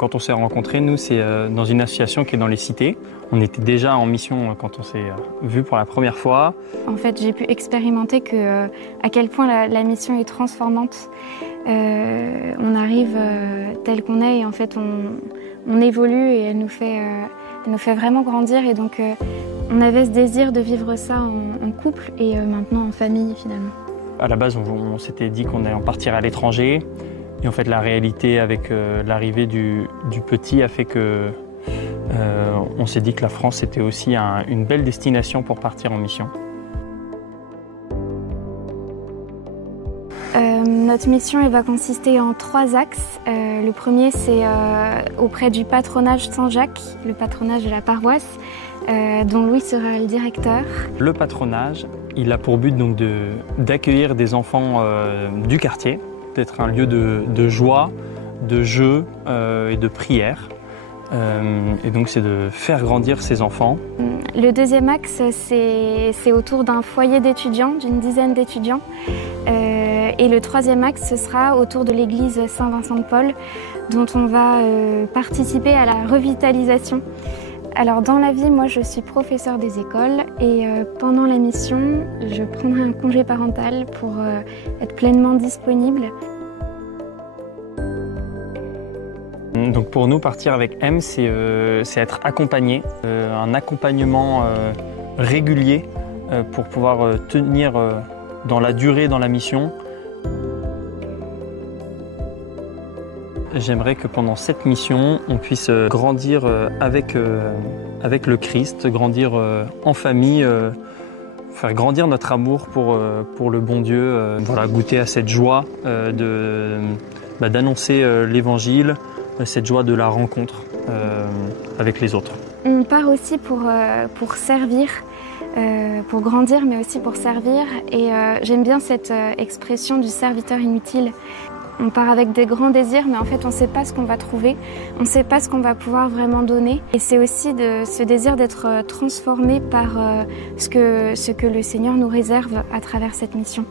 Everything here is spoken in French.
Quand on s'est rencontrés, nous, c'est dans une association qui est dans les cités. On était déjà en mission quand on s'est vus pour la première fois. En fait, j'ai pu expérimenter à quel point la mission est transformante. On arrive tel qu'on est et en fait, on évolue et elle nous fait vraiment grandir. Et donc, on avait ce désir de vivre ça en couple et maintenant en famille, finalement. À la base, on s'était dit qu'on allait en partir à l'étranger. Et en fait, la réalité avec l'arrivée du petit a fait que on s'est dit que la France était aussi une belle destination pour partir en mission. Notre mission elle va consister en 3 axes. Le premier, c'est auprès du patronage Saint-Jacques, le patronage de la paroisse, dont Louis sera le directeur. Le patronage, il a pour but donc d'accueillir des enfants du quartier, d'être un lieu de joie, de jeu et de prière. Et donc c'est de faire grandir ces enfants. Le deuxième axe, c'est autour d'un foyer d'étudiants, d'une dizaine d'étudiants. Et le troisième axe, ce sera autour de l'église Saint-Vincent-de-Paul, dont on va participer à la revitalisation. Alors dans la vie, moi je suis professeure des écoles et pendant la mission, je prendrai un congé parental pour être pleinement disponible. Donc pour nous, partir avec M, c'est être accompagné, un accompagnement régulier pour pouvoir tenir dans la durée dans la mission. J'aimerais que pendant cette mission, on puisse grandir avec le Christ, grandir en famille, faire grandir notre amour pour le bon Dieu, voilà, goûter à cette joie d'annoncer l'Évangile, cette joie de la rencontre avec les autres. On part aussi pour servir, pour grandir, mais aussi pour servir. Et j'aime bien cette expression du serviteur inutile. On part avec des grands désirs, mais en fait, on ne sait pas ce qu'on va trouver. On ne sait pas ce qu'on va pouvoir vraiment donner. Et c'est aussi ce désir d'être transformé par ce que le Seigneur nous réserve à travers cette mission.